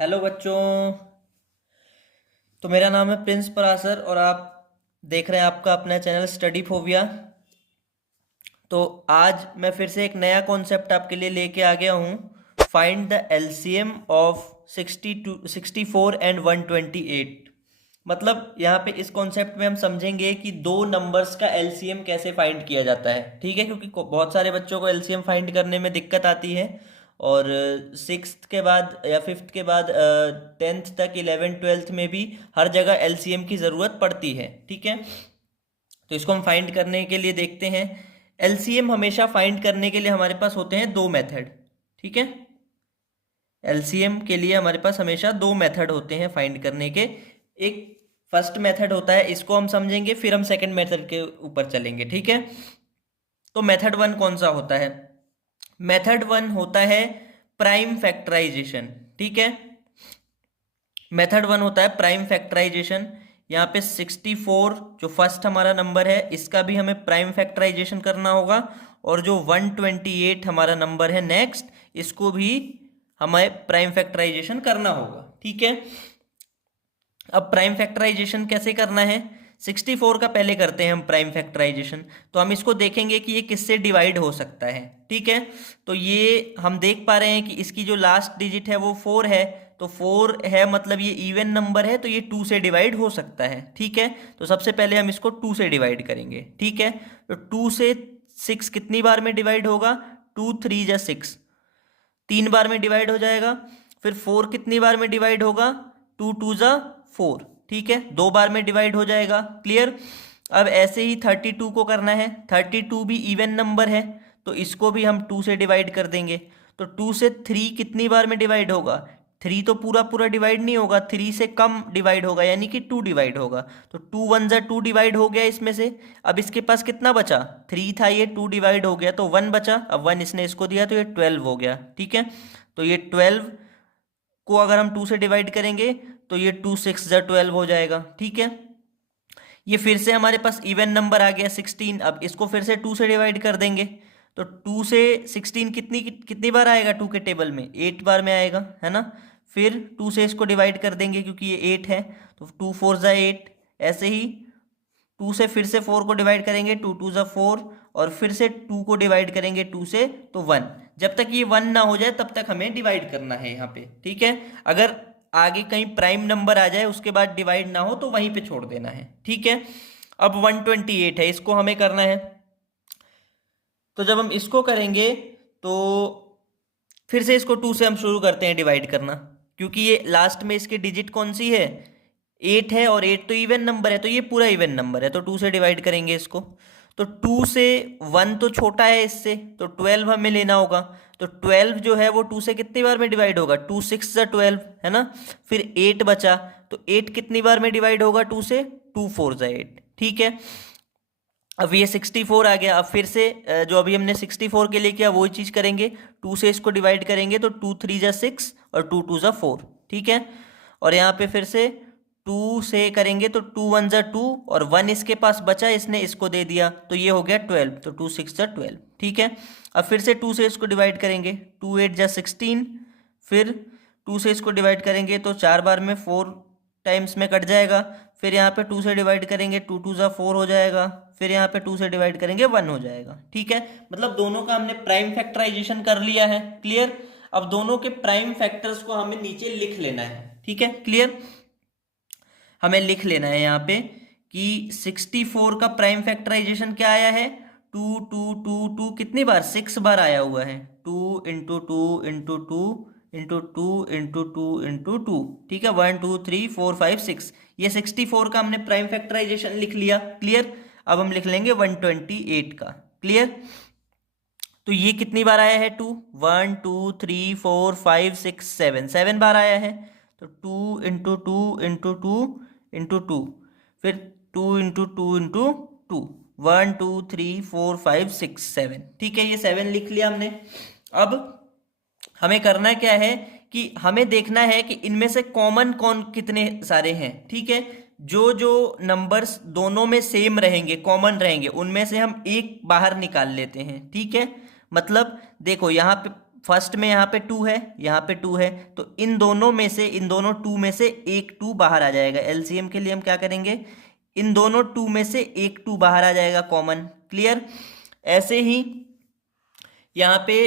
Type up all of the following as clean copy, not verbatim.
Hello बच्चों। तो मेरा नाम है प्रिंस परासर और आप देख रहे हैं आपका अपना चैनल स्टडी फोबिया। तो आज मैं फिर से एक नया कॉन्सेप्ट आपके लिए लेके आ गया हूँ। Find the LCM of 64 and 128। मतलब यहाँ पे इस कॉन्सेप्ट में हम समझेंगे कि दो नंबर्स का एलसीएम कैसे फाइंड किया जाता है। ठीक है, क्योंकि बहुत सारे बच्चों को एलसीएम फाइंड करने में दिक्कत आती है और सिक्स्थ के बाद या फिफ्थ के बाद टेंथ तक, इलेवेंथ ट्वेल्थ में भी हर जगह एलसीएम की ज़रूरत पड़ती है। ठीक है, तो इसको हम फाइंड करने के लिए देखते हैं। एलसीएम हमेशा फाइंड करने के लिए हमारे पास होते हैं दो मेथड। ठीक है, एलसीएम के लिए हमारे पास हमेशा दो मेथड होते हैं फाइंड करने के। एक फर्स्ट मेथड होता है, इसको हम समझेंगे, फिर हम सेकंड मेथड के ऊपर चलेंगे। ठीक है, तो मेथड वन कौन सा होता है? मेथड वन होता है प्राइम फैक्टराइजेशन। ठीक है, मेथड वन होता है प्राइम फैक्टराइजेशन। यहाँ पे 64 जो फर्स्ट हमारा नंबर है इसका भी हमें प्राइम फैक्टराइजेशन करना होगा, और जो 128 हमारा नंबर है नेक्स्ट, इसको भी हमें प्राइम फैक्टराइजेशन करना होगा। ठीक है, अब प्राइम फैक्टराइजेशन कैसे करना है? 64 का पहले करते हैं हम प्राइम फैक्टराइजेशन। तो हम इसको देखेंगे कि ये किससे डिवाइड हो सकता है। ठीक है, तो ये हम देख पा रहे हैं कि इसकी जो लास्ट डिजिट है वो 4 है। तो 4 है मतलब ये इवन नंबर है, तो ये 2 से डिवाइड हो सकता है। ठीक है, तो सबसे पहले हम इसको 2 से डिवाइड करेंगे। ठीक है, तो 2 से 6 कितनी बार में डिवाइड होगा? 2 3 जा 6, 3 बार में डिवाइड हो जाएगा। फिर 4 कितनी बार में डिवाइड होगा? 2 2 जा 4। ठीक है, 2 बार में डिवाइड हो जाएगा। क्लियर? अब ऐसे ही 32 को करना है। 32 भी इवन नंबर है, तो इसको भी हम 2 से डिवाइड कर देंगे। तो 2 से 3 कितनी बार में डिवाइड होगा? 3 तो पूरा पूरा डिवाइड नहीं होगा, 3 से कम डिवाइड होगा, यानी कि 2 डिवाइड होगा। तो 2 1 जा 2 डिवाइड हो गया इसमें से। अब इसके पास कितना बचा? 3 था, ये 2 डिवाइड हो गया तो 1 बचा। अब 1 इसने इसको दिया तो ये 12 हो गया। ठीक है, तो ये 12 को अगर हम 2 से डिवाइड करेंगे तो ये 2 6 जा 12 हो जाएगा। ठीक है, ये फिर से हमारे पास इवन नंबर आ गया 16। अब इसको फिर से 2 से डिवाइड कर देंगे। तो 2 से 16 कितनी कितनी बार आएगा 2 के टेबल में? 8 बार में आएगा, है ना। फिर 2 से इसको डिवाइड कर देंगे क्योंकि ये 8 है, तो 2 4 जा 8। ऐसे ही 2 से फिर से 4 को डिवाइड करेंगे, 2 2 जा 4, और फिर से 2 को डिवाइड करेंगे 2 से, तो 1। जब तक ये 1 ना हो जाए तब तक हमें डिवाइड करना है यहाँ पे। ठीक है, अगर आगे कहीं प्राइम नंबर आ जाए उसके बाद डिवाइड ना हो तो वहीं पे छोड़ देना है। ठीक है, अब 128 है, इसको हमें करना है। तो जब हम इसको करेंगे तो फिर से इसको 2 से हम शुरू करते हैं डिवाइड करना, क्योंकि ये लास्ट में इसकी डिजिट कौन सी है? 8 है, और 8 तो इवन नंबर है, तो ये पूरा इवन नंबर है, तो 2 से डिवाइड करेंगे इसको। तो 2 से 1 तो छोटा है इससे, तो 12 हमें लेना होगा। तो 12 जो है वो 2 से कितनी बार में डिवाइड होगा? 2 6 जा 12, है ना। फिर 8 बचा, तो 8 कितनी बार में डिवाइड होगा 2 से? 2 4 जा 8। ठीक है, अब ये 64 आ गया। अब फिर से जो अभी हमने 64 के लिए किया वही चीज़ करेंगे। 2 से इसको डिवाइड करेंगे तो 2 3 जा 6 और 2 2 जा 4। ठीक है, और यहाँ पे फिर से 2 से करेंगे तो 2 1 जा 2, और 1 इसके पास बचा, इसने इसको दे दिया, तो ये हो गया 12, तो 2 6 जा 12। ठीक है, अब फिर से 2 से इसको डिवाइड करेंगे, 2 8 जा 16। फिर 2 से इसको डिवाइड करेंगे तो 4 बार में 4 टाइम्स में कट जाएगा। फिर यहाँ पे 2 से डिवाइड करेंगे, 2 2 जा 4 हो जाएगा। फिर यहाँ पे 2 से डिवाइड करेंगे 1 हो जाएगा। ठीक है, मतलब दोनों का हमने प्राइम फैक्टराइजेशन कर लिया है। क्लियर? अब दोनों के प्राइम फैक्टर्स को हमें नीचे लिख लेना है। ठीक है, क्लियर? हमें लिख लेना है यहाँ पे कि 64 का प्राइम फैक्टराइजेशन क्या आया है? 2 2 2 2 कितनी बार? 6 बार आया हुआ है। 2 into 2 into 2 into 2 into 2 into 2। ठीक है, 1 2 3 4 5 6, ये 64 का हमने प्राइम फैक्टराइजेशन लिख लिया। क्लियर? अब हम लिख लेंगे 128 का। क्लियर? तो ये कितनी बार आया है? 2 1 2 3 4 5 6 7, 7 बार आया है। तो 2 इंटू 2 इंटू 2 इंटू 2, फिर 2 इंटू 2 इंटू 2, 1 2 3 4 5 6 7। ठीक है, ये 7 लिख लिया हमने। अब हमें करना क्या है कि हमें देखना है कि इनमें से कॉमन कौन कितने सारे हैं। ठीक है, जो जो नंबर्स दोनों में सेम रहेंगे, कॉमन रहेंगे, उनमें से हम एक बाहर निकाल लेते हैं। ठीक है, मतलब देखो यहाँ पे फर्स्ट में यहाँ पे 2 है, यहाँ पे 2 है, तो इन दोनों में से, इन दोनों 2 में से एक 2 बाहर आ जाएगा। एलसीएम के लिए हम क्या करेंगे, इन दोनों 2 में से एक 2 बाहर आ जाएगा कॉमन। क्लियर। ऐसे ही यहाँ पे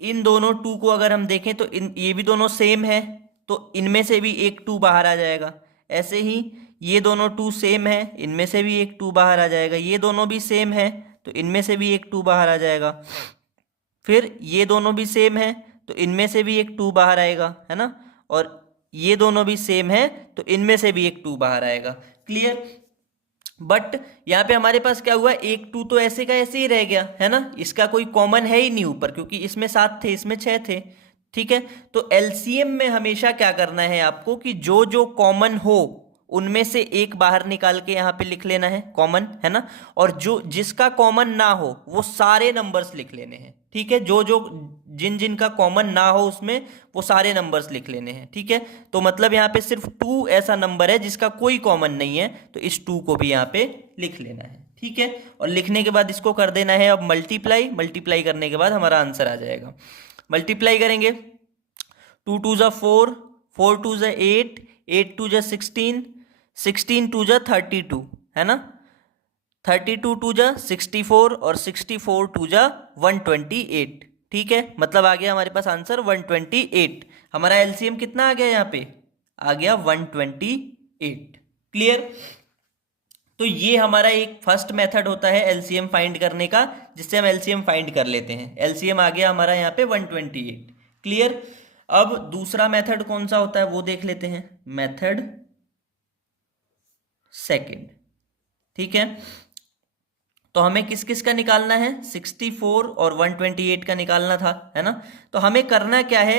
इन दोनों 2 को अगर हम देखें तो ये भी दोनों सेम है, तो इनमें से भी एक 2 बाहर आ जाएगा। ऐसे ही ये दोनों 2 सेम है, इनमें से भी एक 2 बाहर आ जाएगा। ये दोनों भी सेम है, तो इनमें से भी एक 2 बाहर आ जाएगा। फिर ये दोनों भी सेम है, तो इनमें से भी एक 2 बाहर आएगा, है ना। और ये दोनों भी सेम है, तो इनमें से भी एक 2 बाहर आएगा। क्लियर। बट यहाँ पे हमारे पास क्या हुआ, एक 2 तो ऐसे का ऐसे ही रह गया, है ना। इसका कोई कॉमन है ही नहीं ऊपर, क्योंकि इसमें 7 थे, इसमें 6 थे। ठीक है, तो एलसीएम में हमेशा क्या करना है आपको कि जो जो कॉमन हो उनमें से एक बाहर निकाल के यहाँ पे लिख लेना है कॉमन, है ना। और जो जिसका कॉमन ना हो वो सारे नंबर्स लिख लेने हैं। ठीक है, जो जो जिन जिन का कॉमन ना हो उसमें वो सारे नंबर्स लिख लेने हैं। ठीक है, तो मतलब यहाँ पे सिर्फ 2 ऐसा नंबर है जिसका कोई कॉमन नहीं है, तो इस 2 को भी यहाँ पे लिख लेना है। ठीक है, और लिखने के बाद इसको कर देना है अब मल्टीप्लाई। मल्टीप्लाई करने के बाद हमारा आंसर आ जाएगा। मल्टीप्लाई करेंगे, 2 2 जा 4, 4 2 जा 8, 8 2 जा 16, 16 2 जा 32, है ना। 32 2 जा 64 और 64 2 जा 128। ठीक है, मतलब आ गया हमारे पास आंसर 128। हमारा एलसीएम कितना आ गया यहाँ पे, आ गया 128। क्लियर। तो ये हमारा एक फर्स्ट मेथड होता है एलसीएम फाइंड करने का, जिससे हम एलसीएम फाइंड कर लेते हैं। एलसीएम आ गया हमारा यहाँ पे 128। क्लियर। अब दूसरा मेथड कौन सा होता है वो देख लेते हैं, मेथड सेकंड। ठीक है, तो हमें किस किस का निकालना है, 64 और 128 का निकालना था, है ना। तो हमें करना क्या है,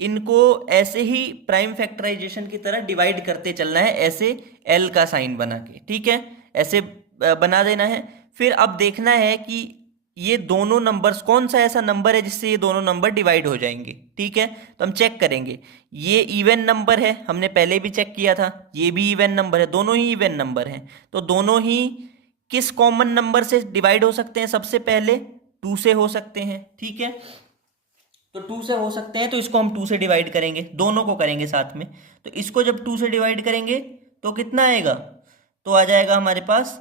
इनको ऐसे ही प्राइम फैक्टराइजेशन की तरह डिवाइड करते चलना है, ऐसे एल का साइन बना के। ठीक है, ऐसे बना देना है। फिर अब देखना है कि ये दोनों नंबर्स, कौन सा ऐसा नंबर है जिससे ये दोनों नंबर डिवाइड हो जाएंगे। ठीक है, तो हम चेक करेंगे। ये इवन नंबर है, हमने पहले भी चेक किया था, ये भी इवन नंबर है, दोनों ही इवन नंबर हैं। तो दोनों ही किस कॉमन नंबर से डिवाइड हो सकते हैं, सबसे पहले 2 से हो सकते हैं। ठीक है, तो 2 से हो सकते हैं, तो इसको हम 2 से डिवाइड करेंगे, दोनों को करेंगे साथ में। तो इसको जब 2 से डिवाइड करेंगे तो कितना आएगा, तो आ जाएगा हमारे पास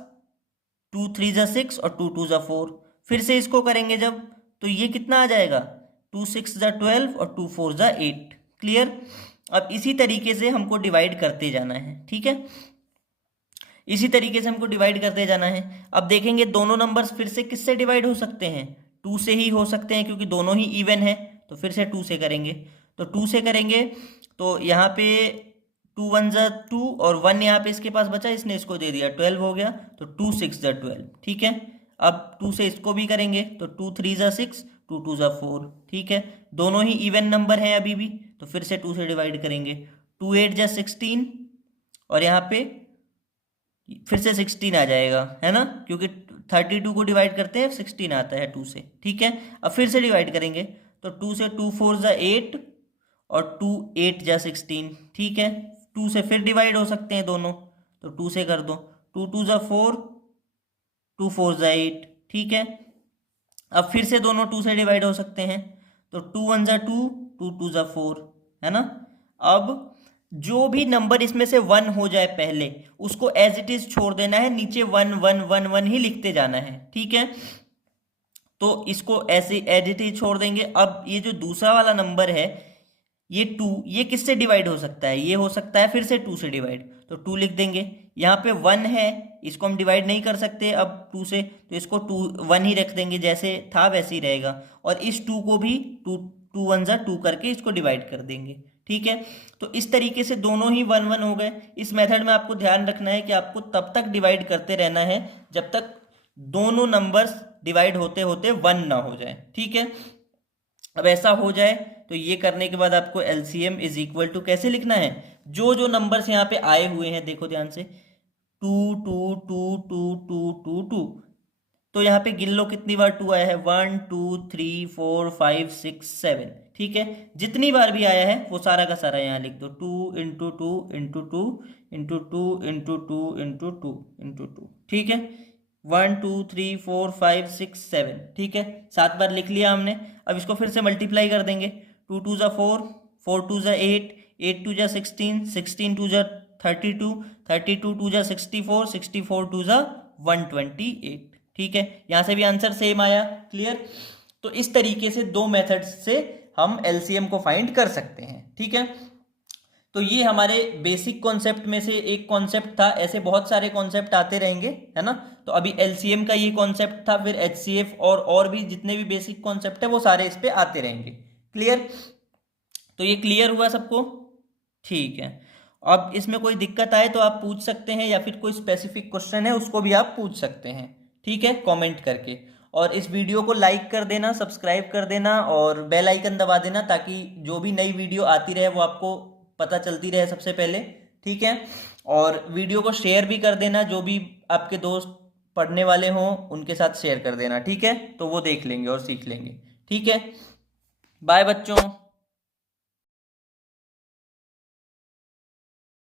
2 3 जा 6 और 2 2 जा 4। फिर से इसको करेंगे जब, तो ये कितना आ जाएगा, 2 6 जा 12 और 2 4 जा 8। क्लियर। अब इसी तरीके से हमको डिवाइड करते जाना है। ठीक है, इसी तरीके से हमको डिवाइड करते जाना है। अब देखेंगे दोनों नंबर्स फिर से किससे डिवाइड हो सकते हैं, 2 से ही हो सकते हैं, क्योंकि दोनों ही इवन है। तो फिर से 2 से करेंगे, तो 2 से करेंगे तो यहाँ पे 2 1 जा 2 और 1 यहाँ पे इसके पास बचा, इसने इसको दे दिया, 12 हो गया। तो 2 6 जा 12। ठीक है, अब 2 से इसको भी करेंगे, तो 2 3 जा 6, 2 2 जा 4। ठीक है, दोनों ही इवन नंबर हैं अभी भी, तो फिर से 2 से डिवाइड करेंगे, 2 8 जा 16 और यहाँ पे फिर से 16 आ जाएगा, है ना, क्योंकि 32 को डिवाइड करते हैं 16 आता है 2 से। ठीक है, अब फिर से डिवाइड करेंगे, तो 2 से 2 4 जा 8 और 2 8 जा 16। ठीक है, 2 से फिर डिवाइड हो सकते हैं दोनों, तो 2 से कर दो, 2 2 जा 4, 2 4 जा 8। ठीक है, अब फिर से दोनों 2 से डिवाइड हो सकते हैं, तो 2 1 जा 2, 2 2 जा 4, है ना। अब जो भी नंबर इसमें से 1 हो जाए पहले, उसको एज इट इज छोड़ देना है, नीचे 1 1 1 1 ही लिखते जाना है। ठीक है, तो इसको ऐसे एज इट इज छोड़ देंगे। अब ये जो दूसरा वाला नंबर है, ये 2, ये किससे डिवाइड हो सकता है, ये हो सकता है फिर से 2 से डिवाइड, तो 2 लिख देंगे। यहाँ पे 1 है, इसको हम डिवाइड नहीं कर सकते अब 2 से, तो इसको 2 1 ही रख देंगे, जैसे था वैसे ही रहेगा। और इस 2 को भी 2 2 1 जा 2 करके इसको डिवाइड कर देंगे। ठीक है, तो इस तरीके से दोनों ही 1 1 हो गए। इस मेथड में आपको ध्यान रखना है कि आपको तब तक डिवाइड करते रहना है जब तक दोनों नंबर्स डिवाइड होते होते 1 ना हो जाए। ठीक है, अब ऐसा हो जाए तो ये करने के बाद आपको एलसीएम इज इक्वल टू कैसे लिखना है, जो जो नंबर्स यहाँ पे आए हुए हैं देखो ध्यान से, 2 2 2 2 2 2 2, तो यहाँ पे गिन लो कितनी बार 2 आया है, 1 2 3 4 5 6 7। ठीक है, जितनी बार भी आया है वो सारा का सारा यहाँ लिख दो, 2 into 2 into 2 into 2 into 2 into 2 into 2। ठीक है, 1 2 3 4 5 6 7, ठीक है, 7 बार लिख लिया हमने। अब इसको फिर से मल्टीप्लाई कर देंगे। 2 2 ज़ा 4, 4 2 ज़ा 8, 8 2 ज़ा 16, 16 2 ज़ा 32, 32 2 ज़ा 64, 64 2 ज़ा 128, ठीक है। यहाँ से भी आंसर सेम आया। क्लियर। तो इस तरीके से दो मेथड्स से हम एलसीएम को फाइंड कर सकते हैं, ठीक है। तो ये हमारे बेसिक कॉन्सेप्ट में से एक कॉन्सेप्ट था, ऐसे बहुत सारे कॉन्सेप्ट आते रहेंगे, है ना। तो अभी एलसीएम का ये कॉन्सेप्ट था, फिर एचसीएफ और भी जितने भी बेसिक कॉन्सेप्ट है वो सारे इस पे आते रहेंगे। क्लियर। तो ये क्लियर हुआ सबको, ठीक है। अब इसमें कोई दिक्कत आए तो आप पूछ सकते हैं, या फिर कोई स्पेसिफिक क्वेश्चन है उसको भी आप पूछ सकते हैं, ठीक है, कमेंट करके। और इस वीडियो को लाइक कर देना, सब्सक्राइब कर देना और बेल आइकन दबा देना, ताकि जो भी नई वीडियो आती रहे वो आपको पता चलती रहे सबसे पहले, ठीक है। और वीडियो को शेयर भी कर देना, जो भी आपके दोस्त पढ़ने वाले हों उनके साथ शेयर कर देना, ठीक है। तो वो देख लेंगे और सीख लेंगे, ठीक है। बाय बच्चों।